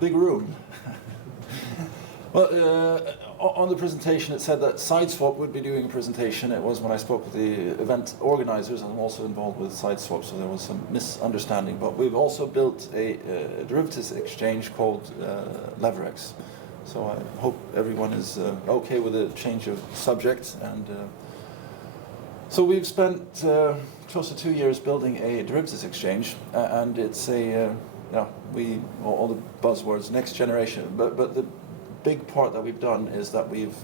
big room. Well, on the presentation it said that SideSwap would be doing a presentation. It was when I spoke with the event organizers, and I'm also involved with SideSwap, so there was some misunderstanding. But we've also built a derivatives exchange called Leverex. So I hope everyone is okay with a change of subject. And so we've spent close to 2 years building a derivatives exchange, and it's a all the buzzwords, next generation. But the big part that we've done is that we've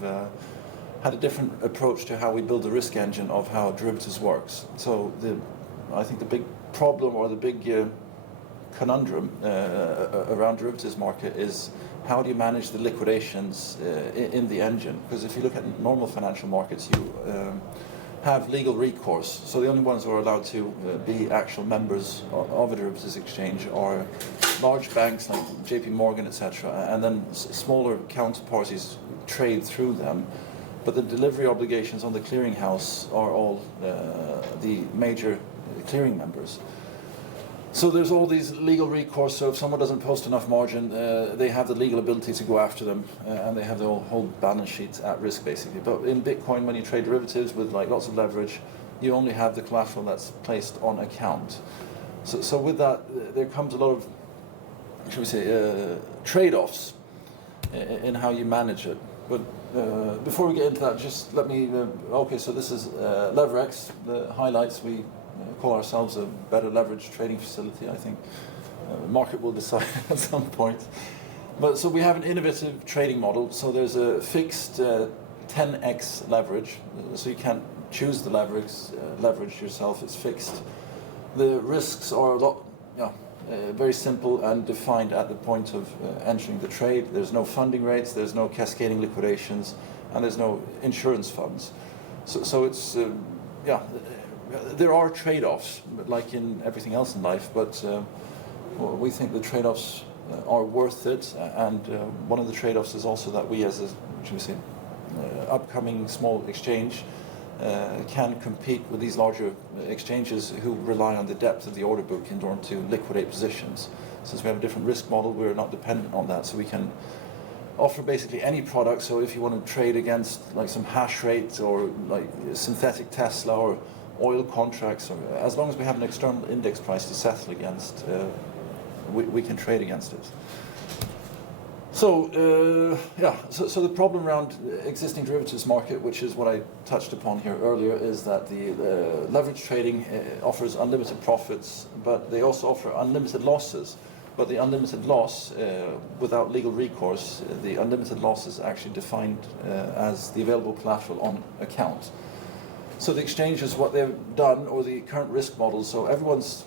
had a different approach to how we build the risk engine of how derivatives works. So I think the big problem or the big conundrum around derivatives market is how do you manage the liquidations in the engine? Because if you look at normal financial markets, you have legal recourse. So the only ones who are allowed to be actual members of a derivatives exchange are large banks like JP Morgan, etc., and then smaller counterparties trade through them. But the delivery obligations on the clearinghouse are all the major clearing members. So there's all these legal recourse. So if someone doesn't post enough margin, they have the legal ability to go after them, and they have the whole balance sheet at risk, basically. But in Bitcoin, when you trade derivatives with like lots of leverage, you only have the collateral that's placed on account. So with that, there comes a lot of, shall we say, trade-offs in how you manage it. But before we get into that, just let me. Okay, so this is Leverex. The highlights: we call ourselves a better leverage trading facility. I think market will decide at some point. But so we have an innovative trading model. So there's a fixed 10x leverage. So you can't choose the leverage yourself. It's fixed. The risks are a lot, very simple and defined at the point of entering the trade. There's no funding rates. There's no cascading liquidations, and there's no insurance funds. So it's there are trade-offs, like in everything else in life, but we think the trade-offs are worth it, and one of the trade-offs is also that we, as a upcoming small exchange, can compete with these larger exchanges who rely on the depth of the order book in order to liquidate positions. Since we have a different risk model, we're not dependent on that, so we can offer basically any product. So if you want to trade against like some hash rate or like synthetic Tesla or oil contracts, or as long as we have an external index price to settle against, we can trade against it. So so the problem around existing derivatives market, which is what I touched upon here earlier, is that the leverage trading offers unlimited profits, but they also offer unlimited losses. But the unlimited loss, without legal recourse, the unlimited loss is actually defined as the available collateral on account. So the exchanges, what they've done, or the current risk models, so everyone's,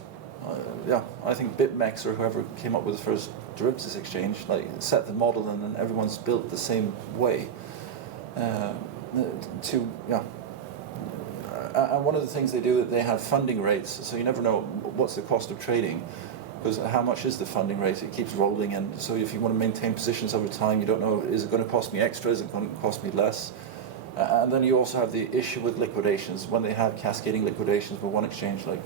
I think BitMEX or whoever came up with the first derivatives exchange, like set the model, and then everyone's built the same way. And one of the things they do, they have funding rates, so you never know what's the cost of trading, because how much is the funding rate? It keeps rolling, and so if you want to maintain positions over time, you don't know, is it going to cost me extra, is it going to cost me less? And then you also have the issue with liquidations. When they have cascading liquidations for one exchange, like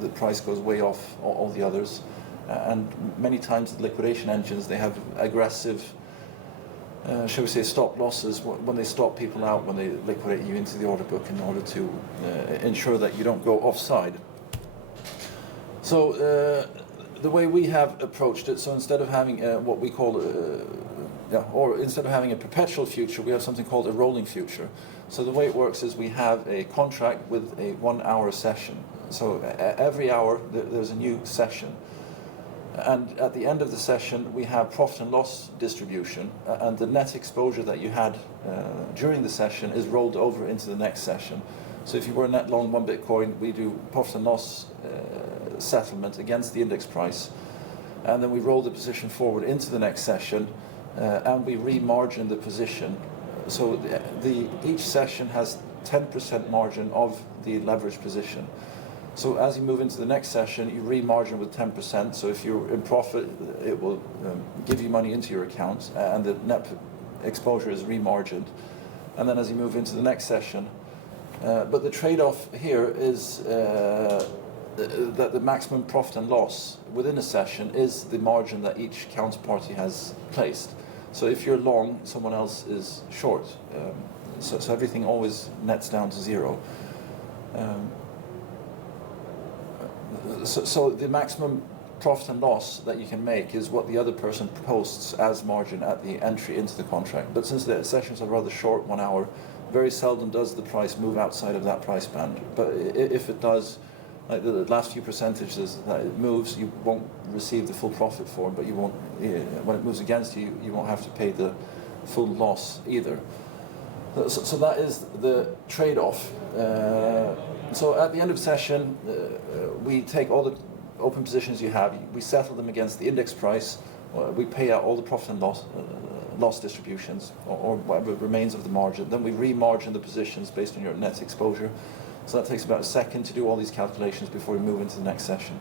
the price goes way off all the others. And many times the liquidation engines, they have aggressive, shall we say, stop losses when they stop people out, when they liquidate you into the order book in order to ensure that you don't go offside. So the way we have approached it, so instead of having what we call or instead of having a perpetual future, we have something called a rolling future. So the way it works is we have a contract with a 1 hour session. So every hour there's a new session. And at the end of the session, we have profit and loss distribution, and the net exposure that you had during the session is rolled over into the next session. So if you were net long 1 Bitcoin, we do profit and loss settlement against the index price, and then we roll the position forward into the next session, and we remargin the position. So each session has 10% margin of the leverage position. So as you move into the next session, you remargin with 10%. So if you're in profit, it will give you money into your account, and the net exposure is remargined. And then as you move into the next session, but the trade-off here is that the maximum profit and loss within a session is the margin that each counterparty has placed. So if you're long, someone else is short. So everything always nets down to zero. So the maximum profit and loss that you can make is what the other person posts as margin at the entry into the contract. But since the sessions are rather short, 1 hour, very seldom does the price move outside of that price band. But if it does, like the last few percentages that it moves, you won't receive the full profit for, but you won't, when it moves against you, you won't have to pay the full loss either. So that is the trade-off. So at the end of the session, we take all the open positions you have, we settle them against the index price, we pay out all the profit and loss distributions, or whatever remains of the margin. Then we remargin the positions based on your net exposure. So that takes about a second to do all these calculations before we move into the next session.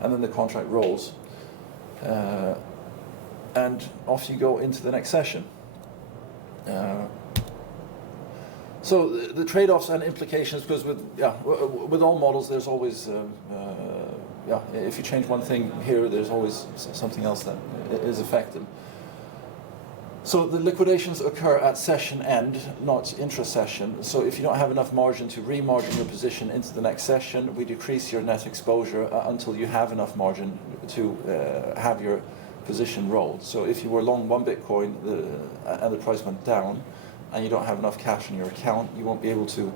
And then the contract rolls. And off you go into the next session. So the trade-offs and implications, because with all models there's always, if you change one thing here, there's always something else that is affected. So the liquidations occur at session end, not intra-session. So if you don't have enough margin to remargin your position into the next session, we decrease your net exposure until you have enough margin to have your position rolled. So if you were long one Bitcoin and the price went down, and you don't have enough cash in your account, you won't be able to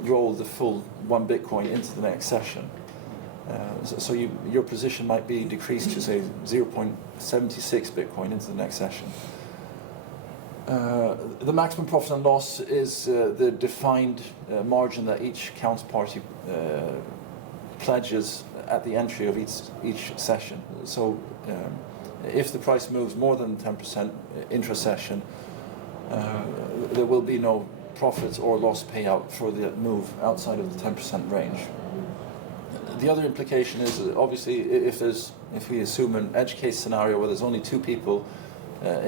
roll the full 1 Bitcoin into the next session. So your position might be decreased to, say, 0.76 Bitcoin into the next session. The maximum profit and loss is the defined margin that each counterparty pledges at the entry of each session. So if the price moves more than 10% intra-session, there will be no profits or loss payout for the move outside of the 10% range. The other implication is obviously if we assume an edge case scenario where there's only 2 people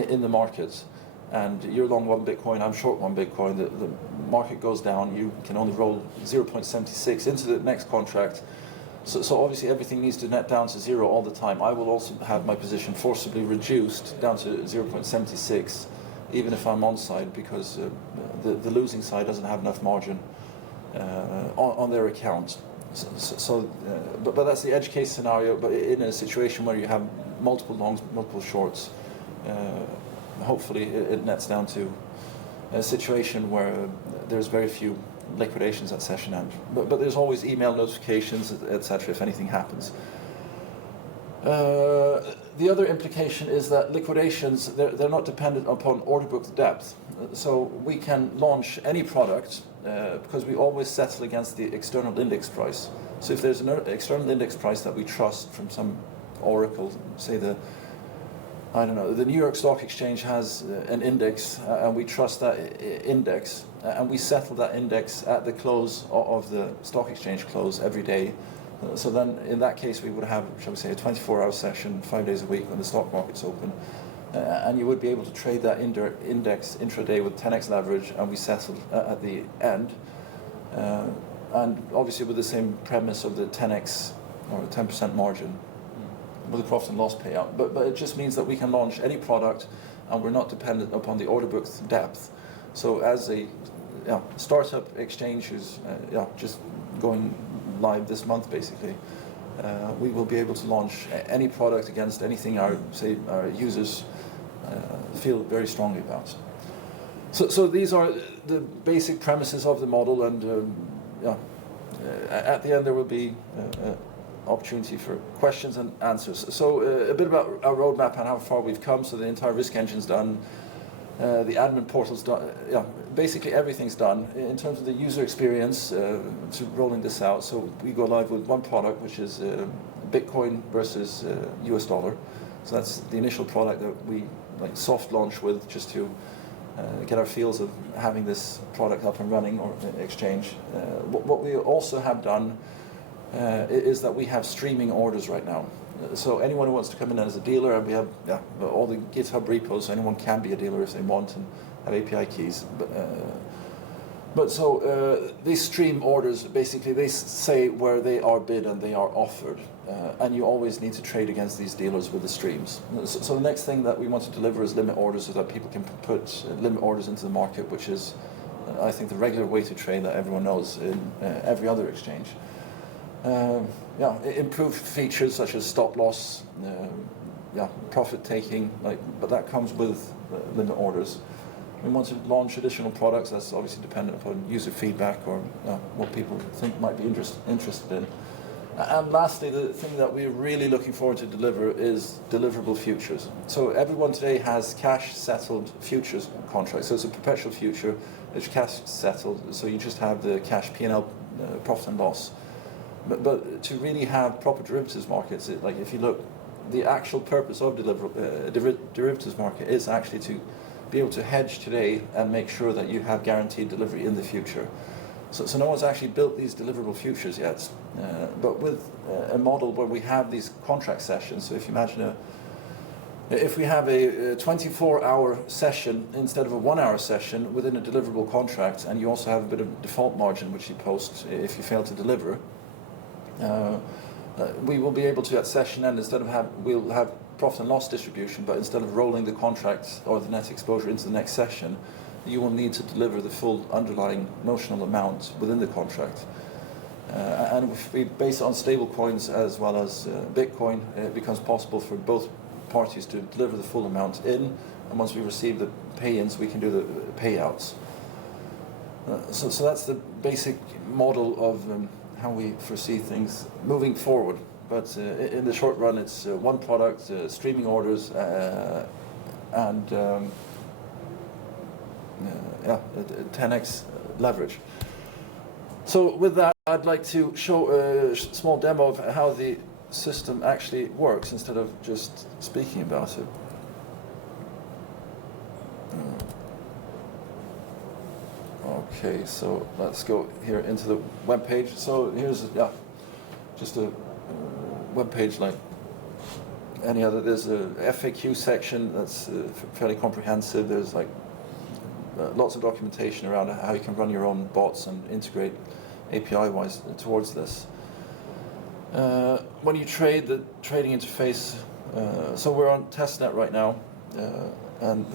in the market, and you're long 1 Bitcoin, I'm short 1 Bitcoin, the market goes down, you can only roll 0.76 into the next contract. So obviously everything needs to net down to 0 all the time. I will also have my position forcibly reduced down to 0.76. Even if I'm on side, because the losing side doesn't have enough margin on their account. But that's the edge case scenario. But in a situation where you have multiple longs, multiple shorts, hopefully it nets down to a situation where there's very few liquidations at session end. But there's always email notifications, etc. if anything happens. The other implication is that liquidations, they're not dependent upon order book depth. So we can launch any product because we always settle against the external index price. So if there's an external index price that we trust from some oracle, say the New York Stock Exchange has an index, and we trust that index, and we settle that index at the close of the stock exchange close every day. So then, in that case, we would have, shall we say, a 24-hour session, 5 days a week when the stock market's open, and you would be able to trade that index intraday with 10x leverage, and we settled at the end, and obviously with the same premise of the 10x or 10% margin with the profit and loss payout. But it just means that we can launch any product, and we're not dependent upon the order book depth. So as a startup exchange who's just going live this month, basically, we will be able to launch any product against anything our users feel very strongly about. So these are the basic premises of the model, and at the end there will be opportunity for questions and answers. So a bit about our roadmap and how far we've come. So the entire risk engine's done. The admin portal's done. Basically everything's done. In terms of the user experience, to rolling this out, so we go live with one product, which is Bitcoin versus US dollar. So that's the initial product that we soft launch with, just to get our feels of having this product up and running, or exchange. What we also have done is that we have streaming orders right now. So anyone who wants to come in as a dealer, and we have all the GitHub repos, so anyone can be a dealer if they want and have API keys. But so these stream orders, basically they say where they are bid and they are offered. And you always need to trade against these dealers with the streams. So the next thing that we want to deliver is limit orders so that people can put limit orders into the market, which is, I think, the regular way to trade that everyone knows in every other exchange. Improved features such as stop loss, profit taking, but that comes with limit orders. We want to launch additional products. That's obviously dependent upon user feedback or what people think might be interested in. And lastly, the thing that we're really looking forward to deliver is deliverable futures. So everyone today has cash-settled futures contracts. So it's a perpetual future. It's cash-settled, so you just have the cash P&L profit and loss. But to really have proper derivatives markets, if you look, the actual purpose of derivatives market is actually to be able to hedge today and make sure that you have guaranteed delivery in the future. So no one's actually built these deliverable futures yet, but with a model where we have these contract sessions. So if you imagine if we have a 24-hour session instead of a 1-hour session within a deliverable contract, and you also have a bit of default margin which you post if you fail to deliver, we will be able to, at session end, we'll have profit and loss distribution, but instead of rolling the contract or the net exposure into the next session, you will need to deliver the full underlying notional amount within the contract. And if we base it on stable coins as well as Bitcoin, it becomes possible for both parties to deliver the full amount in, and once we receive the pay-ins, we can do the payouts. So that's the basic model of how we foresee things moving forward. But in the short run, it's one product, streaming orders, and 10x leverage. So with that, I'd like to show a small demo of how the system actually works instead of just speaking about it. Okay, so let's go here into the web page. So here's just a web page like any other. There's a FAQ section that's fairly comprehensive. There's lots of documentation around how you can run your own bots and integrate API-wise towards this. When you trade, the trading interface, so we're on testnet right now, and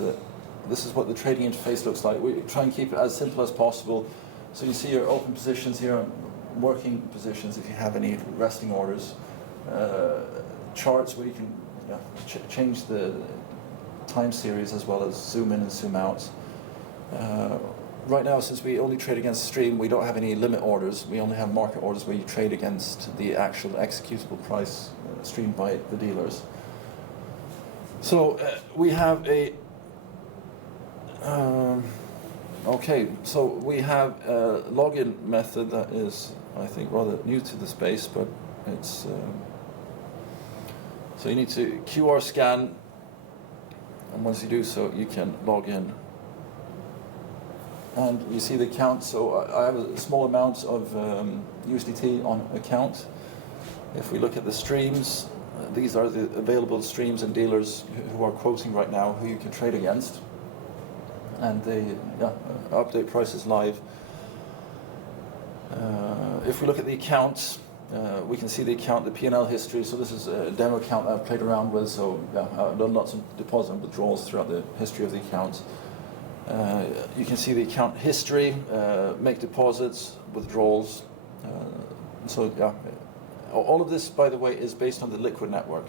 this is what the trading interface looks like. We try and keep it as simple as possible. So you see your open positions here, working positions if you have any resting orders, charts where you can change the time series as well as zoom in and zoom out. Right now, since we only trade against stream, we don't have any limit orders. We only have market orders where you trade against the actual executable price streamed by the dealers. So we have a so we have a login method that is, I think, rather new to the space, but it's so you need to QR scan, and once you do so, you can log in. And you see the account, so I have a small amount of USDT on account. If we look at the streams, these are the available streams and dealers who are quoting right now who you can trade against. And the update price is live. If we look at the account, we can see the account, the P&L history. So this is a demo account I've played around with, so I've done lots of deposit and withdrawals throughout the history of the account. You can see the account history, make deposits, withdrawals. All of this, by the way, is based on the Liquid network.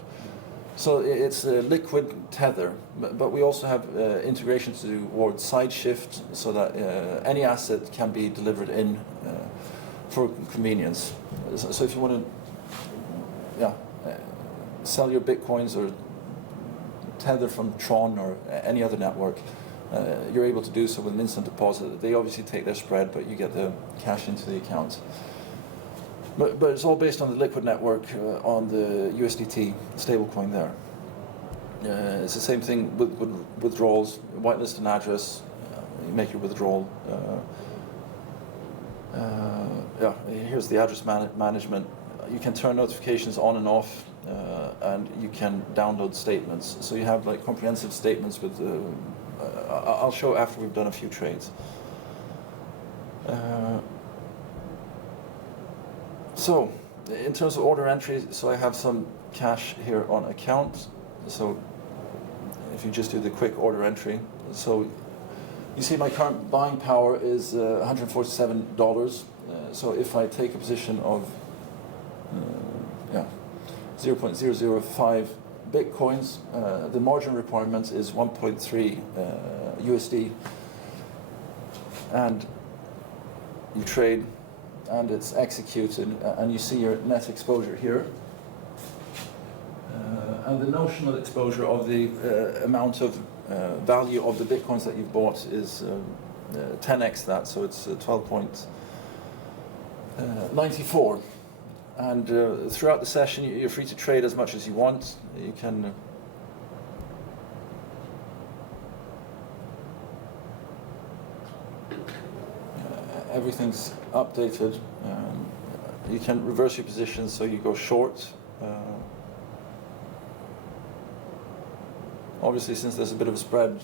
So it's a Liquid tether, but we also have integration towards side shift so that any asset can be delivered in for convenience. So if you want to sell your Bitcoins or tether from Tron or any other network, you're able to do so with an instant deposit. They obviously take their spread, but you get the cash into the account. But it's all based on the Liquid network on the USDT stablecoin there. It's the same thing with withdrawals. Whitelist an address, you make your withdrawal. Here's the address management. You can turn notifications on and off, and you can download statements. So you have comprehensive statements with. I'll show after we've done a few trades. So, in terms of order entry, so I have some cash here on account. So, if you just do the quick order entry, so you see my current buying power is $147. So if I take a position of 0.005 bitcoins, the margin requirement is 1.3 USD, and you trade and it's executed, and you see your net exposure here. And the notional exposure of the amount of value of the bitcoins that you've bought is 10x that, so it's 12.94. And throughout the session, you're free to trade as much as you want. You can everything's updated. You can reverse your positions, so you go short. Obviously, since there's a bit of a spread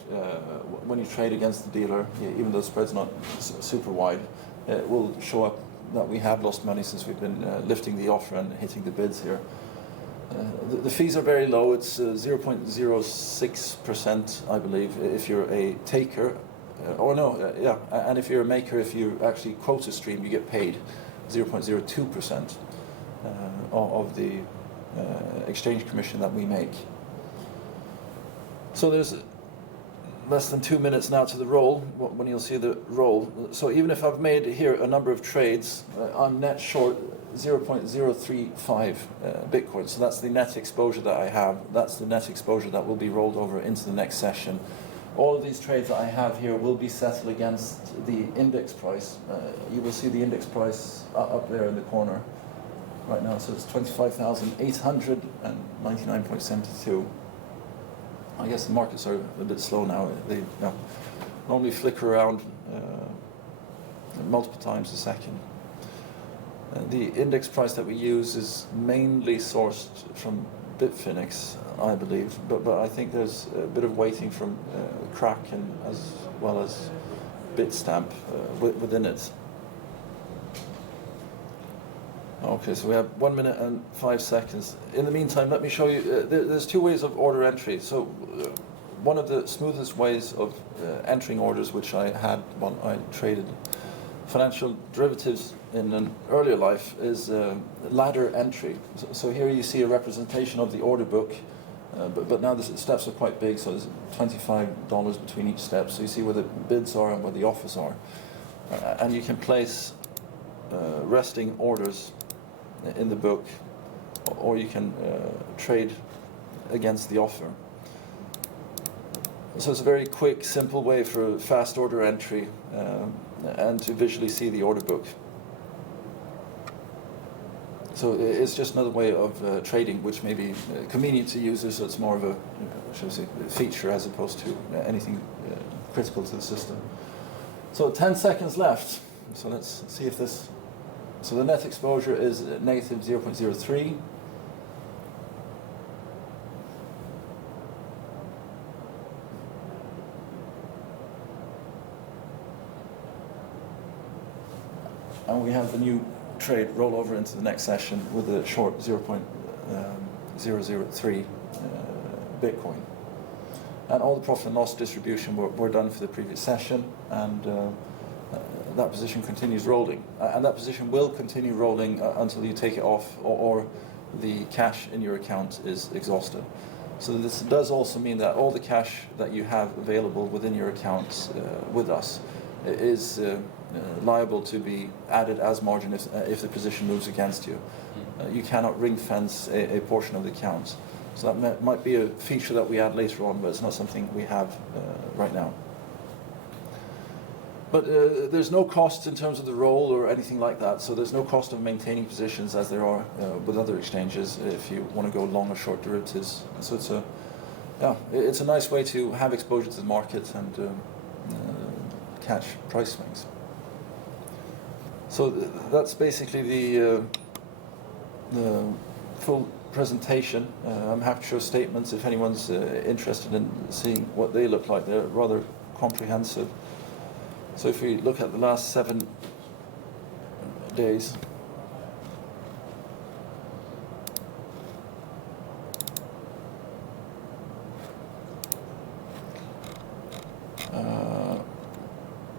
when you trade against the dealer, even though the spread's not super wide, it will show up that we have lost money since we've been lifting the offer and hitting the bids here. The fees are very low. It's 0.06%, I believe, if you're a taker. And if you're a maker, if you actually quote a stream, you get paid 0.02% of the exchange commission that we make. So there's less than 2 minutes now to the roll, when you'll see the roll. So even if I've made here a number of trades, I'm net short 0.035 Bitcoin. So that's the net exposure that I have. That's the net exposure that will be rolled over into the next session. All of these trades that I have here will be settled against the index price. You will see the index price up there in the corner right now. So it's 25,899.72. I guess the markets are a bit slow now. They normally flicker around multiple times a second. The index price that we use is mainly sourced from Bitfinex, I believe, but I think there's a bit of weighting from Kraken as well as Bitstamp within it. Okay, so we have 1 minute and 5 seconds. In the meantime, let me show you, there's two ways of order entry. So one of the smoothest ways of entering orders, which I had when I traded financial derivatives in an earlier life, is ladder entry. So here you see a representation of the order book, but now the steps are quite big, so there's $25 between each step. So you see where the bids are and where the offers are. And you can place resting orders in the book, or you can trade against the offer. So it's a very quick, simple way for fast order entry and to visually see the order book. So it's just another way of trading, which may be convenient to users, so it's more of a shall we say, feature as opposed to anything critical to the system. So 10 seconds left. So let's see if this... So the net exposure is negative 0.03. And we have the new trade roll over into the next session with a short 0.003 Bitcoin. And all the profit and loss distribution were done for the previous session, and that position continues rolling. And that position will continue rolling until you take it off or the cash in your account is exhausted. So this does also mean that all the cash that you have available within your account with us is liable to be added as margin if the position moves against you. You cannot ring fence a portion of the account. So that might be a feature that we add later on, but it's not something we have right now. But there's no cost in terms of the roll or anything like that, so there's no cost of maintaining positions as there are with other exchanges if you want to go long or short derivatives. So it's a nice way to have exposure to the market and catch price swings. So that's basically the full presentation. I'm happy to show statements if anyone's interested in seeing what they look like. They're rather comprehensive. So if we look at the last 7 days,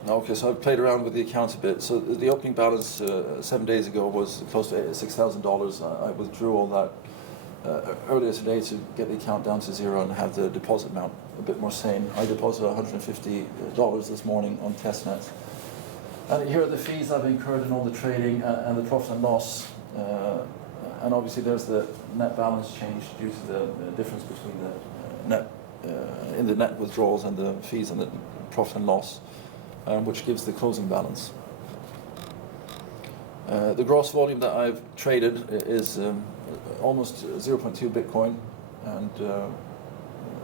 okay, so I've played around with the account a bit. So the opening balance 7 days ago was close to $6,000. I withdrew all that earlier today to get the account down to zero and have the deposit amount a bit more sane. I deposited $150 this morning on testnet. And here are the fees I've incurred in all the trading and the profit and loss. And obviously there's the net balance change due to the difference between the net withdrawals and the fees and the profit and loss, which gives the closing balance. The gross volume that I've traded is almost 0.2 Bitcoin, and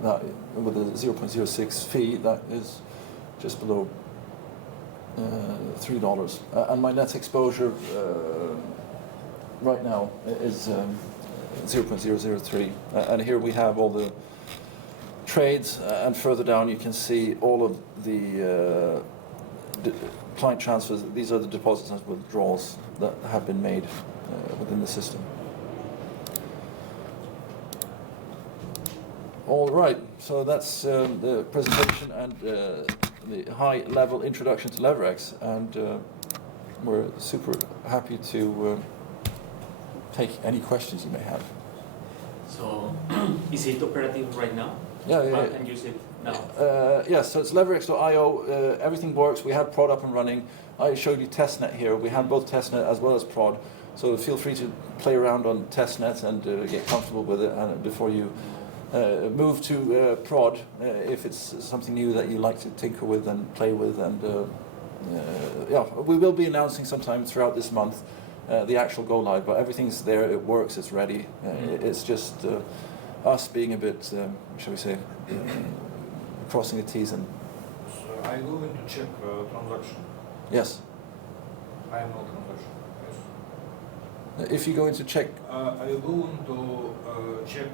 that with a 0.06 fee, that is just below $3. And my net exposure right now is 0.003. And here we have all the trades, and further down you can see all of the client transfers. These are the deposits and withdrawals that have been made within the system. All right, so that's the presentation and the high-level introduction to Leverex, and we're super happy to take any questions you may have. So, is it operative right now? Yeah. I can use it now. Yes, so it's leverex.io. Everything works. We have prod up and running. I showed you testnet here. We have both testnet as well as prod. So feel free to play around on testnet and get comfortable with it, and before you move to prod, if it's something new that you like to tinker with and play with. And yeah, we will be announcing sometime throughout this month the actual go live, but everything's there. It works. It's ready. It's just us being a bit, shall we say, crossing the T's and. So are you going to check transaction? Yes. I am not transaction. Yes. If you go into check. Are you going to check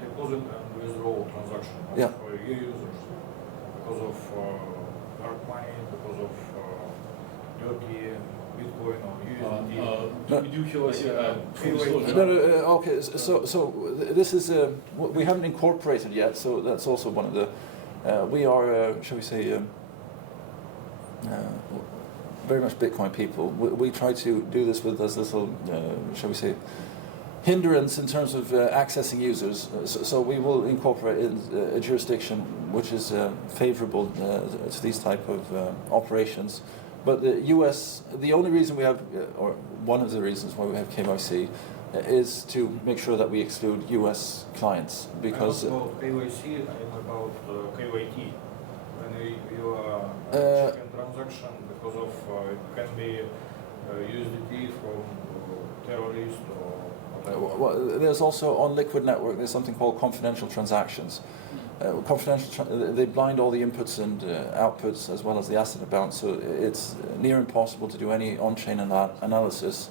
deposit and withdrawal transaction of Yeah. your users because of dark money, because of dirty Bitcoin or USDT? We do KYC. No, okay. So this is we haven't incorporated yet. So that's also one of the. We are, shall we say, very much Bitcoin people. We try to do this with as little, shall we say, hindrance in terms of accessing users. So we will incorporate a jurisdiction which is favorable to these type of operations. But the US, the only reason we have, or one of the reasons why we have KYC, is to make sure that we exclude US clients, because. I'm about KYC, I'm about KYT. When you are checking transaction because of it can be USDT from terrorist or whatever. Well, there's also on Liquid Network. There's something called confidential transactions. They blind all the inputs and outputs as well as the asset amount, so it's near impossible to do any on-chain analysis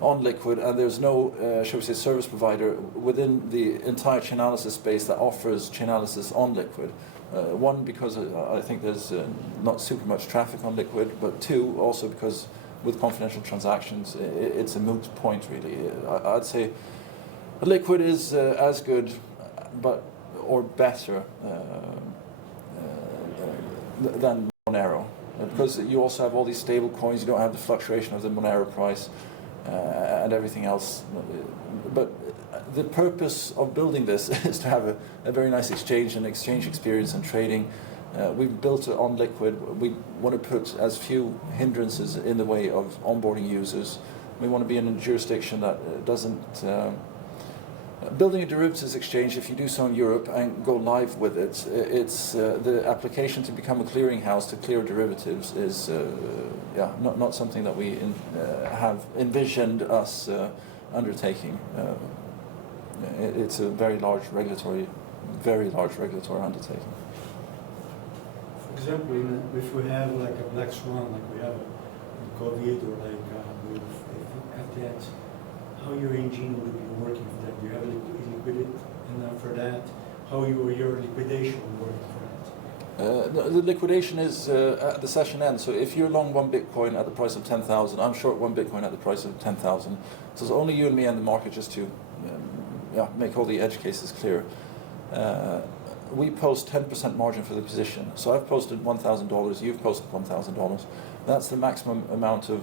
on Liquid, and there's no, shall we say, service provider within the entire Chainalysis space that offers Chainalysis on Liquid. One, because I think there's not super much traffic on Liquid, but two, also because with confidential transactions, it's a moot point really. I'd say Liquid is as good, or better than Monero, because you also have all these stable coins. You don't have the fluctuation of the Monero price and everything else. But the purpose of building this is to have a very nice exchange experience and trading. We've built it on Liquid. We want to put as few hindrances in the way of onboarding users. We want to be in a jurisdiction that doesn't. Building a derivatives exchange, if you do so in Europe and go live with it, it's the application to become a clearinghouse to clear derivatives is not something that we have envisioned us undertaking. It's a very large regulatory undertaking. For example, if we have like a black swan, like we have in COVID, or like with FTX, how your engine would be working for that? Do you have liquidity enough for that? How your liquidation would work for The liquidation is at the session end. So if you're long one Bitcoin at the price of 10,000, I'm short one Bitcoin at the price of 10,000. So it's only you and me and the market, just to make all the edge cases clear. We post 10% margin for the position. So I've posted $1,000, you've posted $1,000. That's the maximum amount of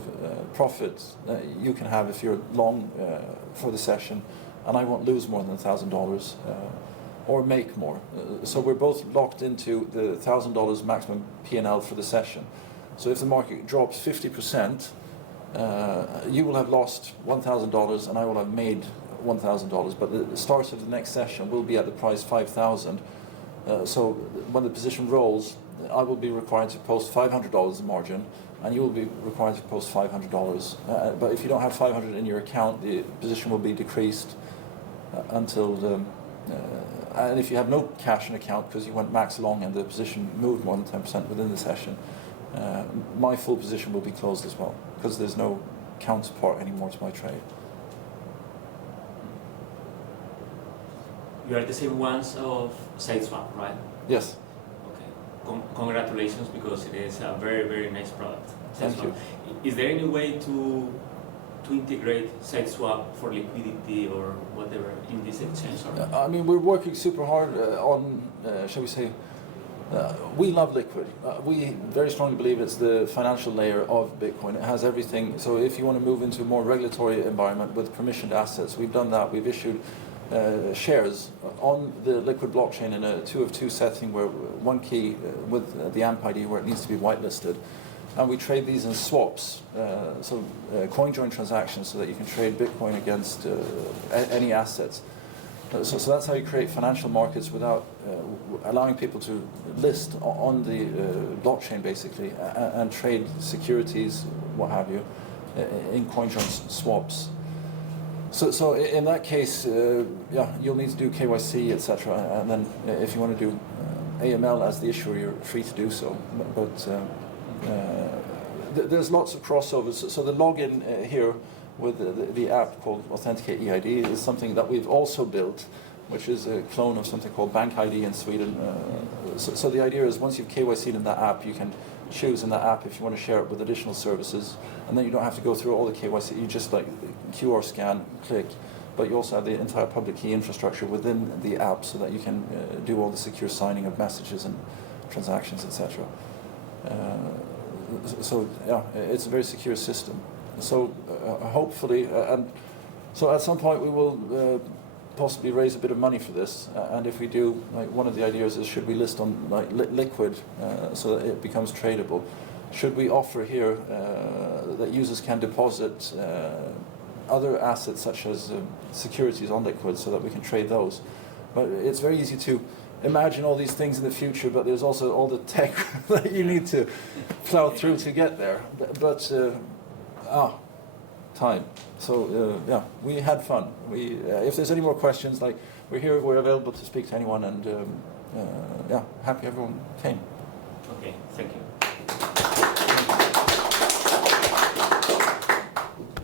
profit you can have if you're long for the session, and I won't lose more than $1,000 or make more. So we're both locked into the $1,000 maximum P&L for the session. So if the market drops 50%, you will have lost $1,000 and I will have made $1,000, but the start of the next session will be at the price 5,000. So when the position rolls, I will be required to post $500 margin, and you will be required to post $500. But if you don't have 500 in your account, the position will be decreased until and if you have no cash in account because you went max long and the position moved more than 10% within the session, my full position will be closed as well, because there's no counterpart anymore to my trade. You are the same ones of SideSwap, right? Yes. Okay. Congratulations, because it is a very, very nice product. Thank you. Is there any way to integrate SideSwap for liquidity or whatever in this exchange? Or? I mean, we're working super hard on, shall we say, we love Liquid. We very strongly believe it's the financial layer of Bitcoin. It has everything. So if you want to move into a more regulatory environment with permissioned assets, we've done that. We've issued shares on the Liquid blockchain in a 2 of 2 setting, where one key with the AMP ID where it needs to be whitelisted. And we trade these in swaps, coin join transactions, so that you can trade Bitcoin against any assets. So that's how you create financial markets without allowing people to list on the blockchain, basically, and trade securities, what have you, in coin join swaps. So in that case, you'll need to do KYC, etc. And then if you want to do AML as the issuer, you're free to do so. But there's lots of crossovers. So the login here with the app called Authenticate EID is something that we've also built, which is a clone of something called Bank ID in Sweden. So the idea is, once you've KYC'd in that app, you can choose in that app if you want to share it with additional services, and then you don't have to go through all the KYC. You just like QR scan, click, but you also have the entire public key infrastructure within the app, so that you can do all the secure signing of messages and transactions, etc. So yeah, it's a very secure system. So hopefully, and so at some point we will possibly raise a bit of money for this, and if we do, like, one of the ideas is, should we list on like Liquid so that it becomes tradable? Should we offer here that users can deposit other assets such as securities on Liquid, so that we can trade those? But it's very easy to imagine all these things in the future, but there's also all the tech that you need to plow through to get there. But time. So yeah, we had fun. If there's any more questions, like, we're here, we're available to speak to anyone, and yeah, happy everyone came.